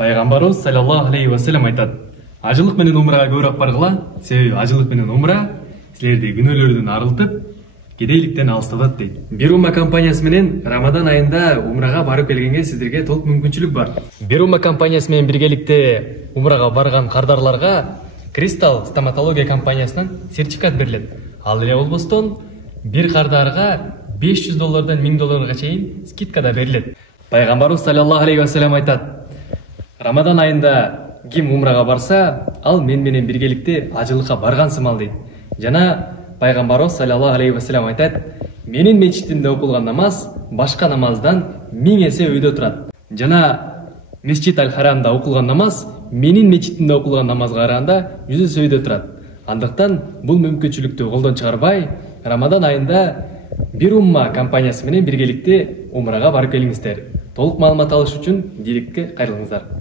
Пайгамбарыбыз саллаллаху алейхи ва саллям айтат: ажылык менен умрага көбүрөөк баргыла, себеби ажылык менен умра силерди күнөөлөрдөн арылтып, кедейликтен алыстатат дейт. Бир умма компаниясы менен Рамадан айында умрага барып келгенге сиздерге толук мүмкүнчүлүк бар. Бир умма компаниясы менен биргеликте умрага барган кардарларга Кристалл стоматология компаниясынан сертификат берилет. Ал эле болбостон бир кардарга $500 $1000 чейин скидка да берилет. Пайгамбарыбыз саллаллаху алейхи ва саллям айтат: Рамадан айында ким умрага барса, ал мен менен биргеликте ажылыкка барган сымал дейт. Жана Пайгамбарыбыз саллаллаху алейхи ва саллям айтат: менин мечитимде окулган намаз башка намаздан 1000 эсе өйдө турат. Жана Месчит Аль-Харамда окулган намаз менин мечитимде окулган намазга караганда 100 эсе өйдө турат. Андыктан бул мүмкүнчүлүктү колдон чыгарбай, Рамадан айында бир умма компаниясы менен биргеликте умрага барып келиңиздер. Толук маалымат алыш үчүн директке кайрылыңыздар.